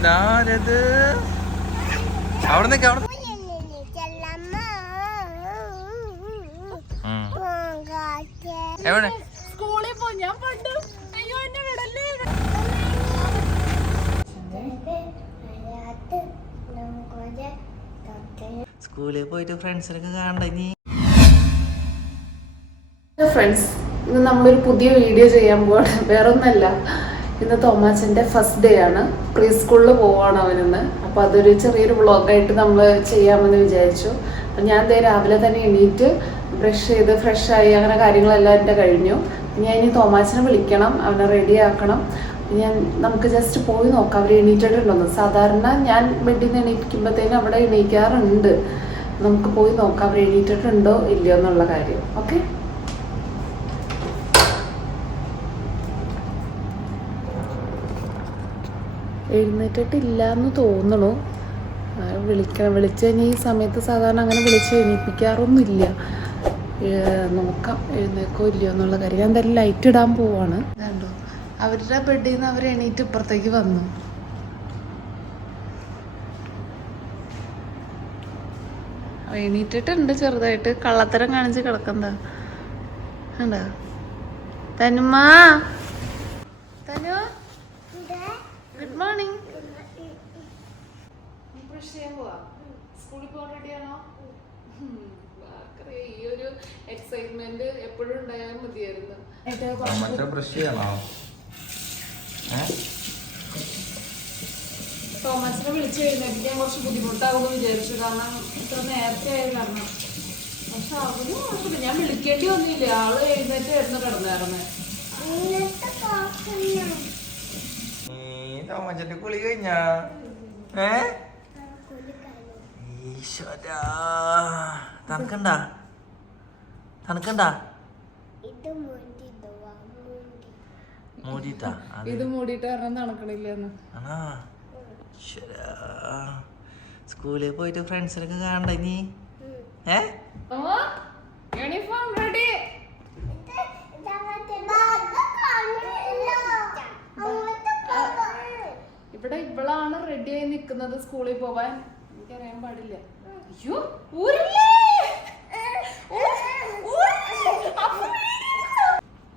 ഇതാരത്? അവിടെ നിൽക്ക, അവിടെ എവിടെ? സ്കൂളിൽ പോ. ഞാൻ പണ്ട് അയ്യോ എന്നെ വിടല്ലേ. സ്കൂളിൽ പോയിട്ട് ഫ്രണ്ട്സിനൊക്കെ കാണണ്ട ഇനി. ഫ്രണ്ട്സ്, ഇന്ന് നമ്മളൊരു പുതിയ വീഡിയോ ചെയ്യാൻ പോവാണ്. വേറൊന്നല്ല, ഇന്ന് തോമാച്ചൻ്റെ ഫസ്റ്റ് ഡേ ആണ്. പ്രീ സ്കൂളിൽ പോവാണ് അവനിന്ന്. അപ്പോൾ അതൊരു ചെറിയൊരു വ്ളോഗായിട്ട് നമ്മൾ ചെയ്യാമെന്ന് വിചാരിച്ചു. അപ്പം ഞാൻ രാവിലെ തന്നെ എണീറ്റ് ബ്രഷ് ചെയ്ത് ഫ്രഷായി അങ്ങനെ കാര്യങ്ങളെല്ലാം എൻ്റെ കഴിഞ്ഞു. ഞാൻ ഇനി തോമാച്ചനെ വിളിക്കണം, അവനെ റെഡി ആക്കണം. നമുക്ക് ജസ്റ്റ് പോയി നോക്കാം അവർ എണീറ്റിട്ടുണ്ടോന്ന്. സാധാരണ ഞാൻ ബെഡിൽ നിന്ന് എണീക്കുമ്പോഴത്തേനും അവിടെ എണീക്കാറുണ്ട്. നമുക്ക് പോയി നോക്കാം അവർ എണീറ്റിട്ടുണ്ടോ ഇല്ലയോ എന്നുള്ള കാര്യം. ഓക്കെ, എഴുന്നേറ്റിട്ടില്ല എന്ന് തോന്നണു. വിളിച്ചു കഴിഞ്ഞാൽ ഈ സമയത്ത് സാധാരണ അങ്ങനെ വിളിച്ച് എണീപ്പിക്കാറൊന്നുമില്ല. നോക്കാം എഴുന്നേക്കോ ഇല്ലയോ എന്നുള്ള കാര്യം. ഞാൻ എന്തായാലും ലൈറ്റ് ഇടാൻ പോവാണ്. കണ്ടോ, അവരുടെ ബെഡിൽ നിന്ന് അവർ എണീറ്റ് ഇപ്പുറത്തേക്ക് വന്നു. എണീറ്റിട്ടുണ്ട്, ചെറുതായിട്ട് കള്ളത്തരം കാണിച്ച് കിടക്കണ്ട. കണ്ടോ തനുമാ? തനു, ഗുഡ് മോർണിംഗ്. ബ്രഷ് ചെയ്യാൻ പോവാ? സ്കൂളിൽ പോകാൻ റെഡിയാണോ? ഈ ഒരു എക്സൈറ്റ്മെന്റ് എപ്പോഴും ഉണ്ടായാൽ മതിയായിരുന്നു. തോമസിനെ വിളിച്ചു കഴിഞ്ഞിട്ട് കുറച്ച് ബുദ്ധിമുട്ടാവുമെന്ന് വിചാരിച്ചു, കാരണം ഇത്ര നേരത്തെ ആയ കാരണം. പക്ഷെ അവന് കുഴപ്പമില്ല, ഞാൻ വിളിക്കേണ്ടി വന്നില്ല. ആള് എഴുന്നേറ്റ് കിടന്ന് കിടന്നായിരുന്നു. കുളി കഴിഞ്ഞ തണുക്കണ്ട തണുക്കണ്ട മൂടിട്ടാ? ഇത് മൂടിയിട്ട് കാരണം തണുക്കണില്ലെന്ന്. സ്കൂളിൽ പോയിട്ട് ഫ്രണ്ട്സിനൊക്കെ കാണണ്ട ഇനി. Uniform ready. ഇവിടെ ഇവളാണ് റെഡി ആയി നിക്കുന്നത് സ്കൂളിൽ പോവാൻ. എനിക്കറിയാൻ പാടില്ല. അയ്യോ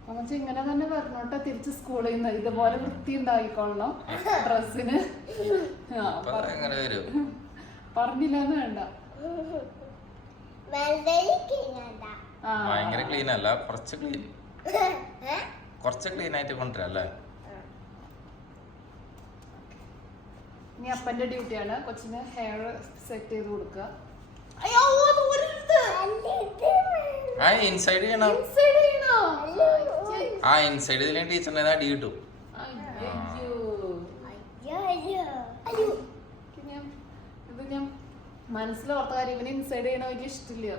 അമ്മച്ചി ഇങ്ങനെ തന്നെ പറഞ്ഞോട്ടെ, തിരിച്ച് സ്കൂളിൽ നിന്ന് ഇതുപോലെ വൃത്തി ഉണ്ടായിക്കൊള്ളണം ഡ്രസ്സിന്. പറഞ്ഞില്ലെന്ന് വേണ്ട. ഭയങ്കര ക്ലീൻ അല്ല, കുറച്ച് ക്ലീൻ ആയിട്ട് കൊണ്ടുവരല്ലേ. ഇനി അപ്പന്റെ ഡ്യൂട്ടിയാണ് കൊച്ചിന് ഹെയർ സെറ്റ് ചെയ്ത് കൊടുക്കുക. ഇൻസൈഡ് ചെയ്യണം. ഇൻസൈഡ് ഇതിലെ ടീച്ചറിന്റെ അടി കിട്ടും. ഇത് ഞാൻ മനസ്സിലോർത്ത കാര്യം, ഇവന് ഇൻസൈഡ് ചെയ്യണ വലിയ ഇഷ്ടമില്ല.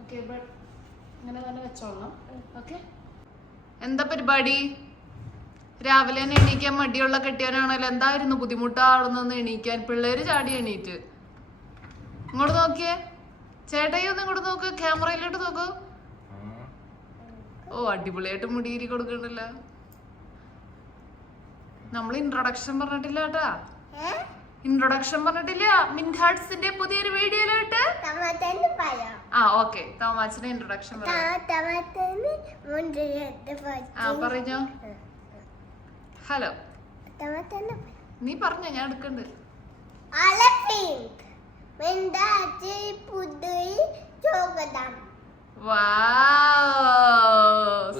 ഓക്കെ, ബട്ട് ഇങ്ങനെ തന്നെ വെച്ചോളണം. ഓക്കെ, എന്താ പരിപാടി? രാവിലെ തന്നെ എണീക്കാൻ മടിയുള്ള കെട്ടിയവനാണല്ലോ. എന്തായിരുന്നു ബുദ്ധിമുട്ടാണെന്നൊന്ന് എണീക്കാൻ. പിള്ളേര് ചാടി എണീറ്റ്. ഇങ്ങോട്ട് നോക്കിയേ, ചേട്ടായി ഒന്ന് ഇങ്ങോട്ട് നോക്ക്, ക്യാമറയിലോട്ട് നോക്കൂ. ഓ, അടിപൊളിയായിട്ട് മുടിയിരി കൊടുക്കണ്ടല്ലോ. നമ്മൾ ഇൻട്രൊഡക്ഷൻ പറഞ്ഞിട്ടില്ല കേട്ടാ. ഇൻട്രൊഡക്ഷൻ പറഞ്ഞിട്ടില്ല മിൻഹാർട്സിന്റെ പുതിയൊരു വീഡിയോയിലോട്ട്. ഓക്കെ, തോമാച്ചിന്റെ ഇൻട്രൊഡക്ഷൻ പറഞ്ഞോ. ഹലോ, നീ പറഞ്ഞോ, ഞാൻ എടുക്കണ്ട്.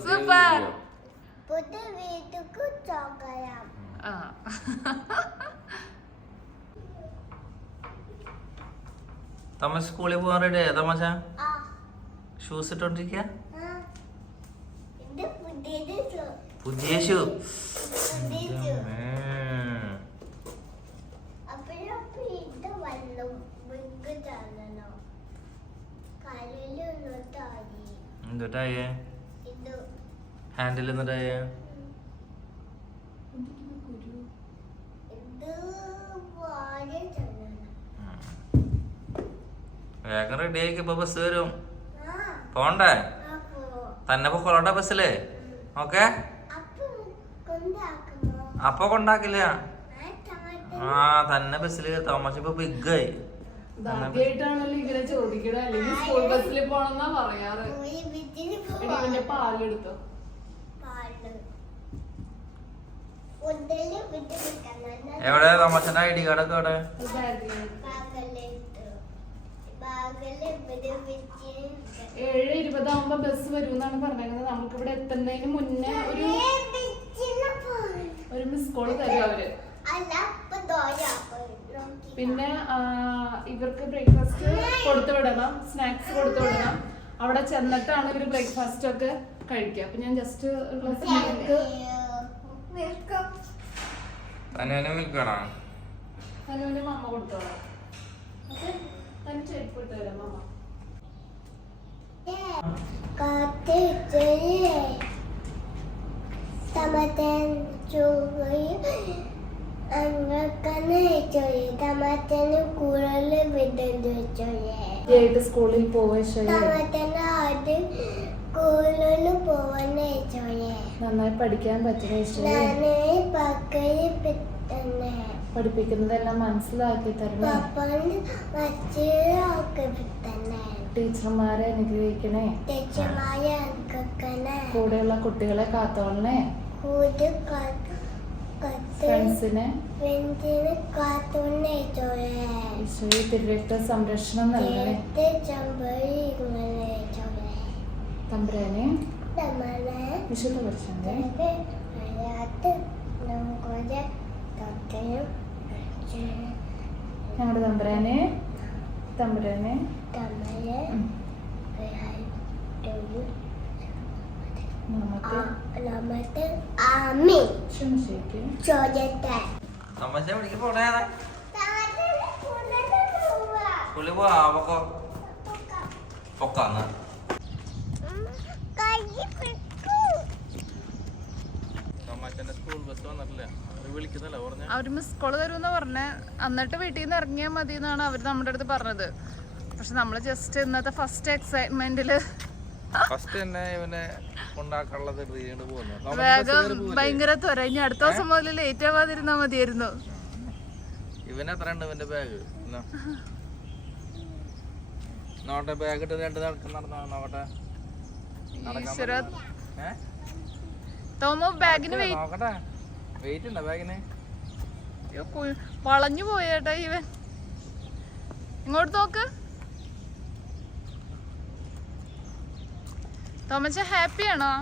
സൂപ്പർ. തമാശ സ്കൂളിൽ പോകാൻ റെഡി ആയോ? തമാശ ഷൂസ് ഇട്ടോണ്ടിരിക്ക? പുതിയ ഷൂ? എന്തുട്ടായേ? ഹാൻഡിൽ എന്നിട്ടായേ? വേഗം റെഡി ആയിക്കോ, ഇപ്പൊ ബസ് വരും. പോണ്ടേ? തന്നെ പൊക്കോളട്ടെ ബസ്സില്. ഓക്കെ, അപ്പൊ കൊണ്ടാക്കില്ല. ആ തന്നെ ബസ്സില് തോമസ് ഇപ്പൊ ബിഗായി. ആദ്യമായിട്ടാണല്ലോ ഇങ്ങനെ ചോദിക്കണേ, അല്ലെങ്കിൽ സ്കൂൾ ബസ്സിൽ പോണെന്നാ പറയാറ്. ഇവന്റെ പാലെടുത്തോ? എവിടെ തോമസിന്റെ ഐഡി കാർഡ് ഒക്കെ എവിടെ? 7:20 ബസ് വരും എന്നാണ് പറഞ്ഞത്. നമുക്ക് ഇവിടെ എത്തുന്നതിന് മുന്നേ ഒരു മിസ് കോള് തരും അവര്. പിന്നെ ഇവർക്ക് ബ്രേക്ക്ഫാസ്റ്റ് കൊടുത്തു വിടണം, സ്നാക്സ് കൊടുത്തു വിടണം. അവിടെ ചെന്നിട്ടാണ് ഇവര് ബ്രേക്ക്ഫാസ്റ്റ് ഒക്കെ കഴിക്കുക. അപ്പൊ ഞാൻ ജസ്റ്റ് അനുവിന് മമ്മ കൊടുത്തോളാം. ചെരുപ്പ് ഇട്ട് വരാം മമ്മ. സ്കൂളിൽ നന്നായി പഠിക്കാൻ പറ്റുന്ന പഠിപ്പിക്കുന്നതെല്ലാം മനസ്സിലാക്കി തരണേ. ടീച്ചർമാരെ അനുഗ്രഹിക്കണേ. കൂടെയുള്ള കുട്ടികളെ കാത്തോളണേ. ഫ്രണ്ട്സിനെ ഈശോയെ തിരുരക്ത സംരക്ഷണം നൽകണേ. തമ്പുരാനെ വിശുദ്ധ പുരുഷന്റെ ഞങ്ങളുടെ തമ്പുരാനെ അവര് മിസ് കോള് തരുമെന്ന് പറഞ്ഞ, എന്നിട്ട് വീട്ടിൽ നിന്ന് ഇറങ്ങിയാൽ മതി എന്നാണ് അവര് നമ്മുടെ അടുത്ത് പറഞ്ഞത്. പക്ഷെ നമ്മള് ജസ്റ്റ് ഇന്നത്തെ ഫസ്റ്റ് എക്സൈറ്റ്മെന്റില് വേഗം ഭയങ്കര ത്വര. ഇനി അടുത്ത ദിവസം മുതൽ ലേറ്റ് ആവാതിരുന്നാ മതിയായിരുന്നു. തോമോ ബാഗിന് വളഞ്ഞു പോയേട്ടാ ഇവൻ. ഇങ്ങോട്ട് നോക്ക്. തോമച്ച ഹാപ്പിയാണോ?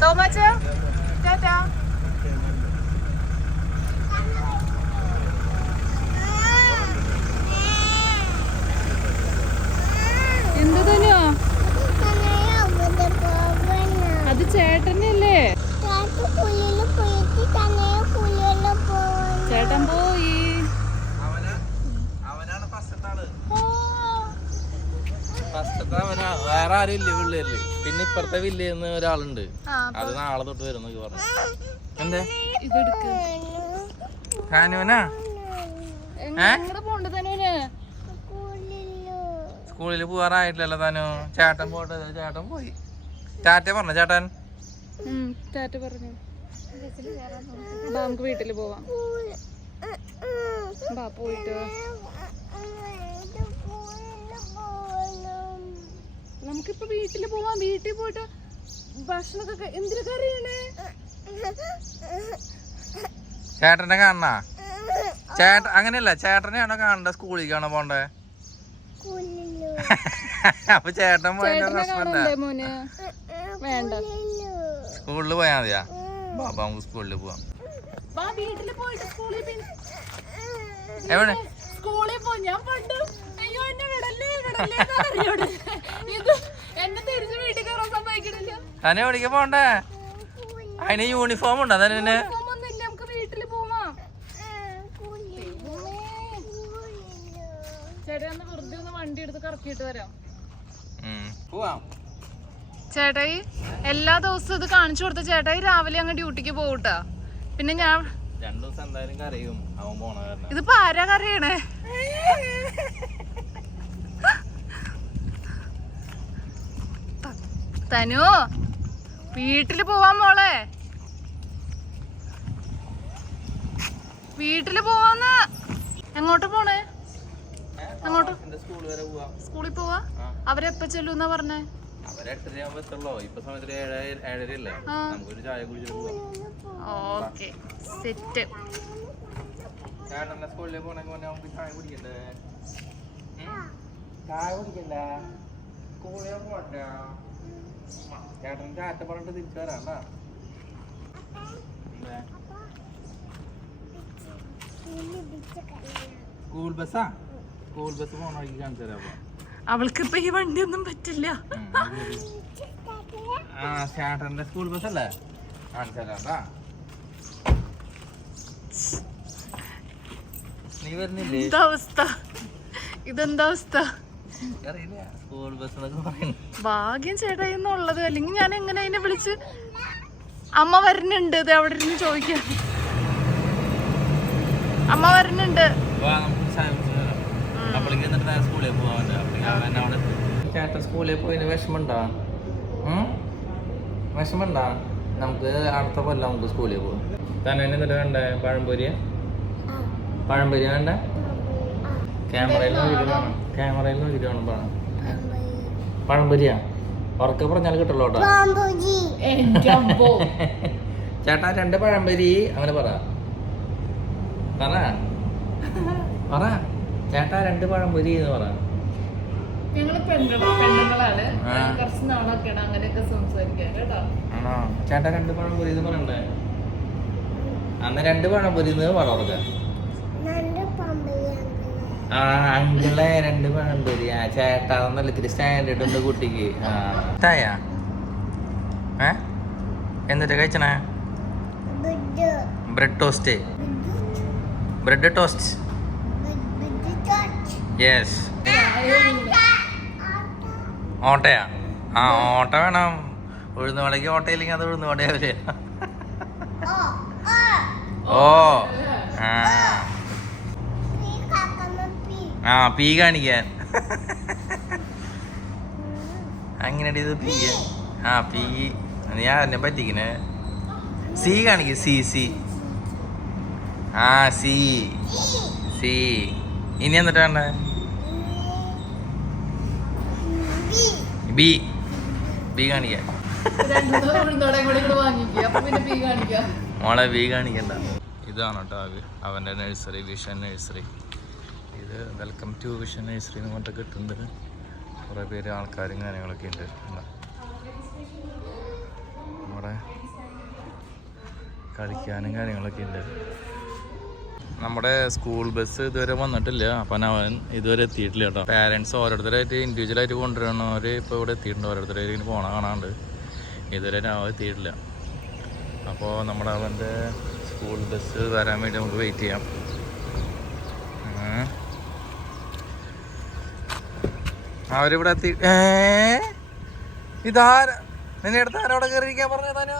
തോമച്ച ടാറ്റാ. എന്ത് തന്നെയോ അത് ചേട്ടനല്ലേ? ചേട്ടൻ പോയി. വേറെ ആരും ഇല്ല വില്ലേല്. പിന്നെ ഇപ്പുറത്തെ വില്ലേന്ന് ഒരാളുണ്ട്, അത് നാളെ തൊട്ട് വരുന്നൊക്കെ പറഞ്ഞു. എന്തേ കാനുവനാ സ്കൂളിൽ പോവാറായിട്ടില്ലല്ലോ താനു. ചേട്ടൻ പോട്ടെ. ചേട്ടൻ പോയി. ടാറ്റ പറഞ്ഞ ചേട്ടൻ? ടാറ്റ പറഞ്ഞു. നമുക്ക് വീട്ടില് പോവാം. പോയിട്ട് നമുക്കിപ്പോ വീട്ടില് പോവാം. വീട്ടിൽ പോയിട്ട് ഭക്ഷണമൊക്കെ എന്തിനു കറിയണേ? ചേട്ടനെ കാണണ? ചേട്ടൻ അങ്ങനെയല്ല, ചേട്ടനെയാണോ കാണണ്ട? സ്കൂളിലേക്കാണോ പോണ്ടേ? അപ്പൊ ചേട്ടൻ പോയതിന്റെ പ്രശ്നമല്ല. വേണ്ട, സ്കൂളിൽ പോയാ മതിയാ. ബാബാ നമുക്ക് സ്കൂളിൽ പോവാം. എവിടെ സ്കൂളിൽ പോ. ഞാൻ പണ്ട് അയ്യോ എന്നെ വിടല്ലേ എന്നെ തിരിച്ച് വീട്ടിൽ കയറാൻ സമ്മതിക്കണില്ല. തന്നെ എവിടേക്ക് പോണ്ടേ? അതിന് യൂണിഫോം ഉണ്ടോ? തന്നെ നമുക്ക് വീട്ടിൽ പോവാം. ചേട്ടാ ഒന്ന് വെറുതെ ഒന്ന് വണ്ടി എടുത്ത് കറക്കിയിട്ട് വരാം. പോവാം. ചേട്ടായി എല്ലാ ദിവസവും ഇത് കാണിച്ചു കൊടുത്ത ചേട്ടായി രാവിലെ അങ്ങ് ഡ്യൂട്ടിക്ക് പോകൂട്ടാ. പിന്നെ ഞാൻ 2 ദിവസം എന്തായാലും കരയും അവൻ പോണ കാരണം. ഇതിപ്പോ ആരാ കറിയണേ? തനു വീട്ടില് പോവാൻ മോളെ, വീട്ടില് പോവാന്ന്. എങ്ങോട്ട് പോണേ? എങ്ങോട്ട്? സ്കൂളിൽ പോവാ. അവരെപ്പ ചെല്ലൂന്നാ പറഞ്ഞേ? അവര് 8:30 ആവുമ്പോ എത്തുള്ളൂ. ഇപ്പൊ സമയത്ത് 7:30 നമുക്കൊരു ചായ കുടിച്ചിട്ട് പോവാം. Okay set. ചേട്ടന്റെ സ്കൂളിൽ പോണെങ്കിൽ നമുക്ക് ചായ കുടിക്കണ്ടേ? ചായ കുടിക്കണ്ട, സ്കൂളിൽ പോട്ടെ. ചേട്ടൻ ചാറ്റ പറഞ്ഞിട്ട് തിരിച്ചു വരാണ്ട. സ്കൂൾ ബസ്സാ? സ്കൂൾ ബസ് പോണ വഴിക്ക് കാണിച്ചു തരാം. അവൾക്ക് ഇപ്പൊ ഈ വണ്ടി ഒന്നും പറ്റില്ല. ആ ചേട്ടന്റെ സ്കൂൾ ബസ് അല്ലേ? കാണിച്ചു തരാം. നീ വരുന്നില്ലേ? എന്താ അവസ്ഥ? ഇതെന്താ അവസ്ഥ? സ്കൂൾ ബസ് എന്നൊക്കെ പറയുന്നു. ഭാഗ്യം ചേട്ടായിന്നുള്ളത്. അല്ലെങ്കിൽ ഞാൻ എങ്ങനെ അതിനെ വിളിച്ച് അമ്മ വരുന്നുണ്ട് ഇത് എവിടെ ഇരുന്ന് ചോദിക്കാം. അമ്മ വരുന്നുണ്ട്. സ്കൂളിൽ പോവാൻ ചേട്ടൻ സ്കൂളിൽ പോയതിന് വിഷമമുണ്ടാ? വിഷമമുണ്ടാ? നമുക്ക് അടുത്ത കൊല്ലം നമുക്ക് സ്കൂളിൽ പോവാം. തന്നെ എന്നിട്ട് വേണ്ടേ? പഴംപൊരിയ പഴംപൊരി വേണ്ട? ക്യാമറയിൽ നോക്കിയിട്ട് വേണം. ക്യാമറയിൽ നോക്കിയിട്ട് വേണം പഴം. പഴംപൊരിയാ? ഉറക്കെ പറഞ്ഞാൽ കിട്ടുള്ളൂ കേട്ടോ. ചേട്ടാ 2 പഴംപൊരി. അങ്ങനെ പറ പറ ചേട്ടാ 2 പഴംപൊരി എന്ന് പറ. ഞങ്ങള് പെണ്ണുങ്ങളാണ്, കുറച്ച് നാളൊക്കെയാണ് അങ്ങനെയൊക്കെ സംസാരിക്കാൻ കേട്ടോ. ആണോ? ചേട്ടാ 2 പഴംപൊരി എന്ന് പറയണ്ടേ? അന്ന് 2 പഴംപൊരി എന്ന് പറ. ആ അങ്കിളെ 2 പഴംപൊരി. ആ ചേട്ടാ ഒന്നല്ല, ഇത്തിരി സ്റ്റാൻഡേർഡ് ഉണ്ട് കുട്ടിക്ക്. ആയാ എന്നിട്ട് കഴിച്ചണേ? Bread toast. Bread toast. Yes. ഓട്ടയാ? ആ ഓട്ട വേണം. ഉഴുന്ന് വടക്ക് ഓട്ടയില്ലെങ്കിൽ അത് ഉഴുന്ന് വടയാവില്ലേ? ഓ ആ പീ കാണിക്കാൻ. അങ്ങനെ ഇത് പീ. ആ പീ നീ ആരെന്നെ പറ്റിക്കണേ? സി കാണിക്ക. സി. ആ സി. ഇനി എന്നിട്ട് വേണ്ടേ? ബി കാണിക്കാൻ. മോളെ ബി കാണിക്കണ്ട. ഇതാണ് കേട്ടോ അവൻ്റെ നഴ്സറി, വിഷൻ നഴ്സറി. ഇത് വെൽക്കം ടു വിഷൻ നഴ്സറി എന്ന് പറഞ്ഞിട്ട് കിട്ടുന്നുണ്ട്. കുറേ പേര് ആൾക്കാരും കാര്യങ്ങളൊക്കെ ഉണ്ട്. നമ്മുടെ കളിക്കാനും കാര്യങ്ങളൊക്കെ ഉണ്ട്. നമ്മുടെ സ്കൂൾ ബസ് ഇതുവരെ വന്നിട്ടില്ല. അപ്പം അവൻ ഇതുവരെ എത്തിയിട്ടില്ല കേട്ടോ. പാരൻസ് ഓരോരുത്തരായിട്ട് ഇൻഡിവിജ്വലായിട്ട് കൊണ്ടുവരണവർ ഇപ്പോൾ ഇവിടെ എത്തിയിട്ടുണ്ട്. ഓരോരുത്തരായിട്ട് ഇങ്ങനെ പോണ കാണാണ്ട്. ഇതുവരെ ഞാൻ എത്തിയിട്ടില്ല. അപ്പോൾ നമ്മുടെ അവൻ്റെ സ്കൂൾ ബസ് വരാൻ വേണ്ടി നമുക്ക് വെയിറ്റ് ചെയ്യാം. അവരിവിടെ എത്തി. ഇതാര നിന്നെ അടുത്ത് ആരോടെ കയറിയിരിക്കാൻ പറഞ്ഞതാനോ?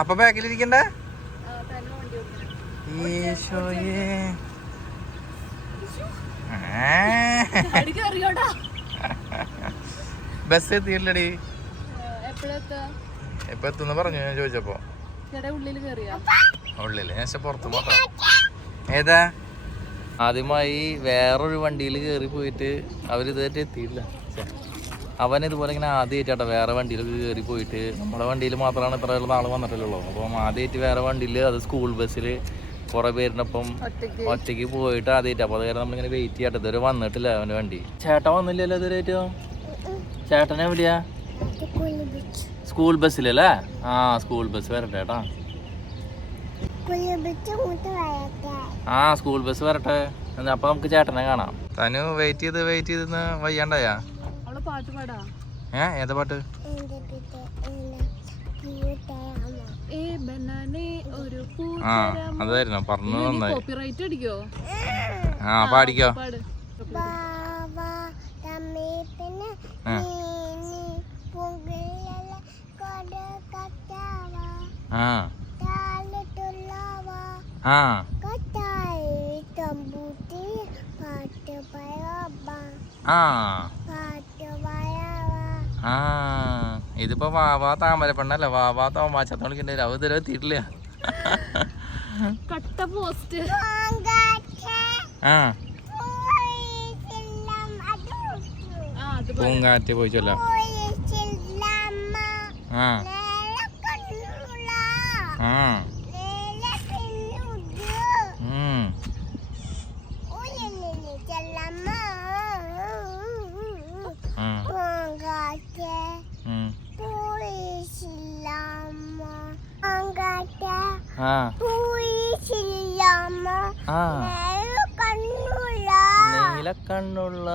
അപ്പൊ ബാക്കിലിരിക്കണ്ടേ? ഈശോയേ. ബസ് എത്തിയില്ലടി. എപ്പ എത്തുന്ന് പറഞ്ഞു ഞാൻ ചോദിച്ചപ്പോ. ഉള്ളില് ഞാൻ പുറത്ത് മാത്രം. ഏതാ? ആദ്യമായി വേറൊരു വണ്ടിയിൽ കയറി പോയിട്ട് അവരിതുവരെ എത്തിയില്ല. അവൻ ഇതുപോലെ ഇങ്ങനെ ആദ്യമായിട്ടാട്ടോ വേറെ വണ്ടിയിലൊക്കെ കയറി പോയിട്ട്. നമ്മുടെ വണ്ടിയിൽ മാത്രമാണ് ഇത്ര നാൾ വന്നിട്ടില്ലല്ലോ. അപ്പം ആദ്യമായിട്ട് വേറെ വണ്ടിയിൽ, അത് സ്കൂൾ ബസ്സിൽ കുറെ പേരിനൊപ്പം ഒറ്റയ്ക്ക് പോയിട്ട് ആദ്യമായിട്ട്. അപ്പോൾ അത് കാരണം നമ്മളിങ്ങനെ വെയിറ്റ് ചെയ്യട്ടെ. ഇതുവരെ വന്നിട്ടില്ല അവന് വേണ്ടി. ചേട്ടൻ വന്നില്ലല്ലോ ഇതുവരെയായിട്ടും. ചേട്ടൻ എവിടെയാ? സ്കൂൾ ബസ്സിലല്ലേ? ആ സ്കൂൾ ബസ് വരട്ടെ ചേട്ടാ. ആ സ്കൂൾ ബസ് വരട്ടെ. അപ്പൊ നമുക്ക് ചേട്ടനെ കാണാം. തനു വെയിറ്റ് ചെയ്ത് വയ്യാണ്ടായാ? ഏതാ പാട്ട്? ആ അതായിരുന്നു പറഞ്ഞു നന്നായി. ആ പാടിക്കോ. ആ ആ ആ ഇതിപ്പോ വാവാ താമര പെണ്ണല്ല, വാവാ തോമാച്ചത്ത് വിളിക്കണ്ടേ. അത് ഇതുവരെ എത്തിയിട്ടില്ല. ആ പൂങ്കാറ്റ് പോയി ചൊല്ലാം. ആ ആ നീലക്കണ്ണുള്ള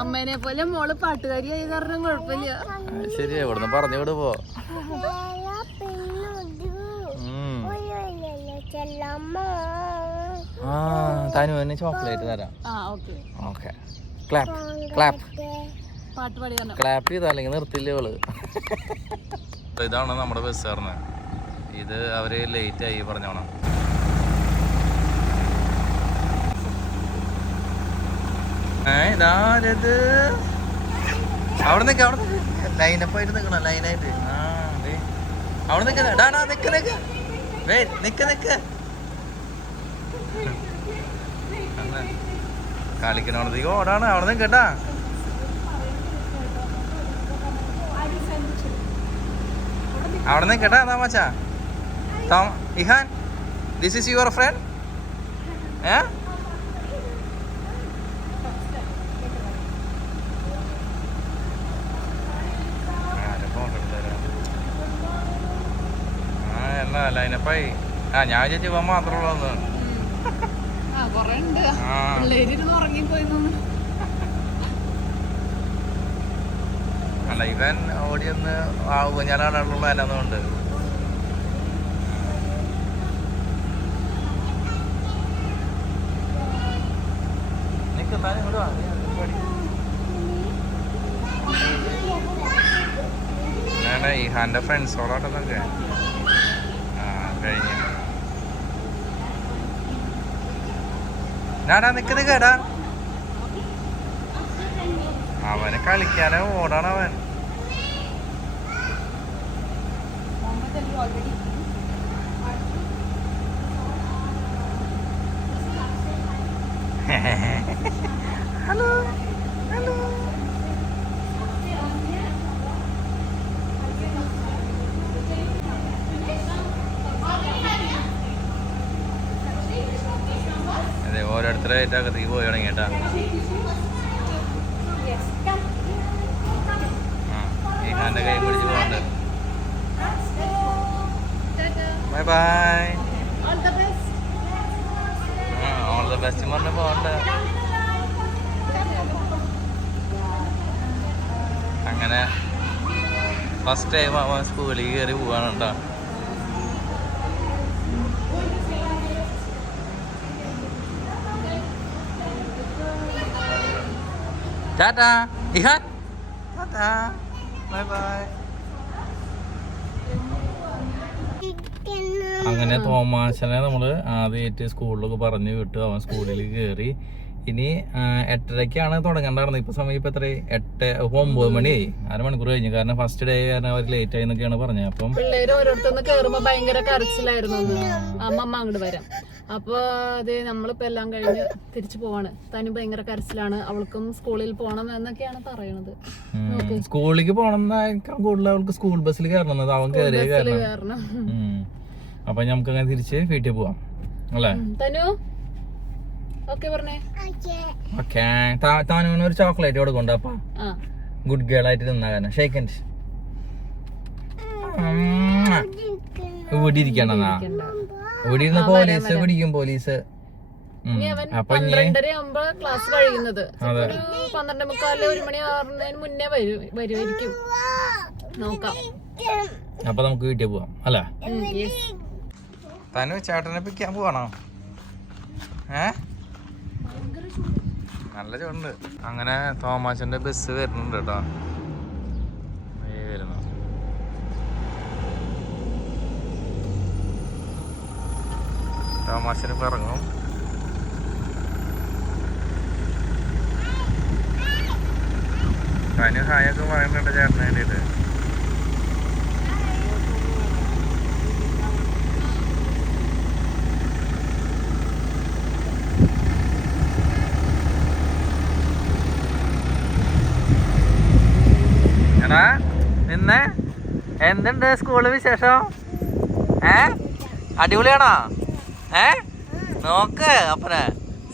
അമ്മേനെ പോലെ മോള് പാട്ടുകാരിയായ കാരണം കുഴപ്പമില്ല. ശരിയാ, ഇവിടുന്ന് പറഞ്ഞു വിട് പോ. ആ താനു തന്നെ ചോക്ലേറ്റ് തരാം. ഓക്കെ ക്ലാപ്പ് ക്ലാപ്പ് ക്ലാപ്പ് ചെയ്താ അല്ലെങ്കിൽ നിർത്തില്ല ഇവള്. ഇതാണ് നമ്മുടെ ബസ് കയറുന്നത്. ഇത് അവര് ലേറ്റ് ആയി പറഞ്ഞോണം. ഇതാരത്? അവിടെ നിൽക്ക, അവിടെ ലൈനപ്പായിട്ട് നിൽക്കണം, ലൈനായിട്ട്. ആ അതെ അവിടെ നിൽക്കണ. ഡാടാ നിക്ക് നിക്ക് നിക്ക് നിക്ക് കളിക്കണോടത്തേക്ക് ഓടാണ്. അവിടെ നിൽക്കട്ടാ. അവിടെ നിൽക്കട്ടാ. എന്താ മച്ചാ Ihan, this is your friend? ഏ ലൈനപ്പായി. ആ ഞാൻ ചേച്ചി ഇവൻ മാത്രമുള്ളൂ. അല്ല ഇവൻ ഓടിയൊന്ന് ഊഞ്ഞാലാടുള്ള അല്ലാന്നുകൊണ്ട്. ഞാൻ ഇഹാന്റെ ഫ്രണ്ട്സോടൊക്കെ കഴിഞ്ഞു. ഞാടാ നിക്ക് നിക്കടാ. അവന് കളിക്കാനോ ഓടാണ് അവൻ. Hello hello. അതെ ഓരോരുത്തരായിട്ട് അകത്തേക്ക് പോയി തുടങ്ങി കേട്ടാ. ഇഹാന്റെ കൈ പിടിച്ച് പോകണ്ട്. Bye bye. All the best പറഞ്ഞ് പോകണ്ട. അങ്ങനെ ഫസ്റ്റ് ടൈം അവൻ സ്കൂളിൽ കയറി പോവാണ് കേട്ടോ. Tata Ihan, tata bye bye. അങ്ങനെ തോമാശനെ നമ്മൾ ആദ്യമായിട്ട് സ്കൂളിലൊക്കെ പറഞ്ഞു വിട്ടു. അവൻ സ്കൂളിൽ കയറി. ഇനി 8:30ക്കാണ് തുടങ്ങണ്ടായിരുന്നത്. ഇപ്പൊ സമയം ഇപ്പൊ എത്ര 9 മണിയായി. 1/2 മണിക്കൂർ കഴിഞ്ഞു. കാരണം ഫസ്റ്റ് ഡേ കാരണം അവർ ലേറ്റ് ആയി എന്നൊക്കെയാണ് പറഞ്ഞത്. അപ്പം പിള്ളേര് ഓരോരുത്തന്ന് കേറുമ്പോ ഭയങ്കര കരച്ചിലായിരുന്നു. അമ്മ അങ്ങോട്ട് വരാം. അപ്പൊ അത് നമ്മളിപ്പോ എല്ലാം കഴിഞ്ഞ് തിരിച്ചു പോവാണ്. തനും ഭയങ്കര കരച്ചിലാണ്, അവൾക്കും സ്കൂളിൽ പോണം എന്നൊക്കെയാണ് പറയണത്. സ്കൂളിലേക്ക് പോണം കൂടുതൽ അവൾക്ക് സ്കൂൾ ബസ്സിൽ കയറണം. അവൻ കയറിയ കാരണം അപ്പൊ നമുക്ക് അങ്ങനെ തിരിച്ച് വീട്ടിൽ പോവാം അല്ലേ? തനു ഓക്കെ പറഞ്ഞേ. ഓക്കെ, താനുവിന് ഒരു ചോക്ലേറ്റ് കൊടുക്കണ്ട. അപ്പൊ ഗുഡ് ഗേൾ ആയിട്ട് നിന്നാ കാരണം ഷേക്ക് ഹാൻഡ്. ഇവിടെ ഇരിക്കണ്ടെന്നാ, ഇവിടെ ഇരുന്ന് പോലീസ് പിടിക്കും. പോലീസ് അപ്പൊ 12:30 ആകുമ്പോ ക്ലാസ് കഴിയുന്നത്. 12:45 1 മണി ആറുന്നതിന് മുന്നേ വരുമായിരിക്കും. നോക്കാം. അപ്പൊ നമുക്ക് വീട്ടിൽ പോവാം അല്ലേ? തനു ചേട്ടനെ പിക്കാൻ പോവാണോ? നല്ല ചൂടുണ്ട്. അങ്ങനെ തോമാച്ചന്റെ ബസ് വരുന്നുണ്ട് കേട്ടോ. വരുന്നു. തോമാച്ചന് ഇപ്പൊ ഇറങ്ങും. തനു ഹായൊക്കെ പറയുന്നുണ്ട് ചേട്ടന് വേണ്ടിട്ട്. എടാ നിന്നെ എന്തുണ്ട് സ്കൂളിൽ വിശേഷം? അടിപൊളിയാണോ? നോക്ക് അപ്പനെ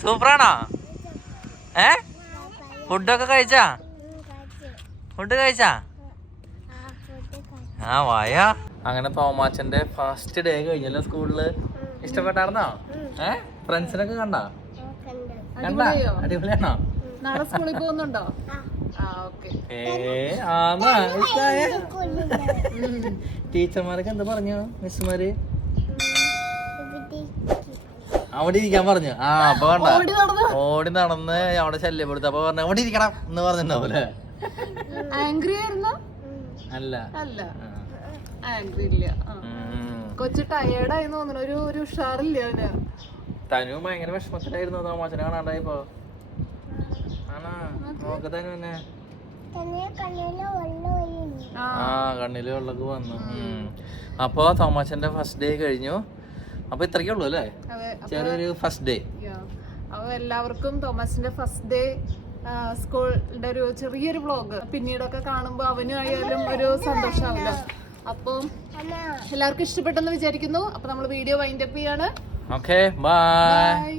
സൂപ്പറാണോ? ഫുഡൊക്കെ കഴിച്ചാ? ഫുഡ് കഴിച്ചാ? ആ വായാ. അങ്ങനെ തോമാച്ചന്റെ ഫസ്റ്റ് ഡേ കഴിഞ്ഞല്ലോ സ്കൂളില്. ഇഷ്ടപ്പെട്ടായിരുന്നോ? ഫ്രണ്ട്സിനൊക്കെ കണ്ടാ? അടിപൊളിയാണോ? നാളെ സ്കൂളിൽ പോകുന്നുണ്ടോ? ടീച്ചർമാരൊക്കെ എന്താ പറഞ്ഞു? മിസ്സുമാര് അവിടെ ഇരിക്കാൻ പറഞ്ഞു. അപ്പൊ കണ്ട ഓടി നടന്ന് അവിടെ ശല്യപ്പെടുത്തു. അപ്പൊ പറഞ്ഞു അവിടെ ഇരിക്കണം എന്ന് പറഞ്ഞിട്ടുണ്ടാവൂലേ? ആംഗ്രി ആയിരുന്നോ? അല്ല അല്ല, ആംഗ്രി ഇല്ല. കൊച്ചു ടയേർഡായി തോന്നുന്നു. ഒരു ഉഷാറില്ല അവന്. തനു ഭയങ്കര വിഷമത്തിലായിരുന്നു തോമാച്ചനെ കാണാണ്ടായിപ്പോ. ആണോ? നോക്ക് തനുവിനെ. കണ്ണില് വെള്ളമൊക്കെ വന്നു. അപ്പൊ തോമാച്ചന്റെ ഫസ്റ്റ് ഡേ കഴിഞ്ഞു. അപ്പൊ ഇത്രക്കേ ഉള്ളൂ അല്ലേ? ചെറിയൊരു ഫസ്റ്റ് ഡേ. അപ്പൊ എല്ലാവർക്കും തോമസിന്റെ ഫസ്റ്റ് ഡേ സ്കൂളിന്റെ ഒരു ചെറിയൊരു വ്ളോഗ് പിന്നീടൊക്കെ കാണുമ്പോ അവനും ആയാലും ഒരു സന്തോഷമാവില്ല. അപ്പം എല്ലാവർക്കും ഇഷ്ടപ്പെട്ടെന്ന് വിചാരിക്കുന്നു. അപ്പൊ നമ്മൾ വീഡിയോ വൈൻഡ് അപ്പ് ചെയ്യാണ്. Okay, by.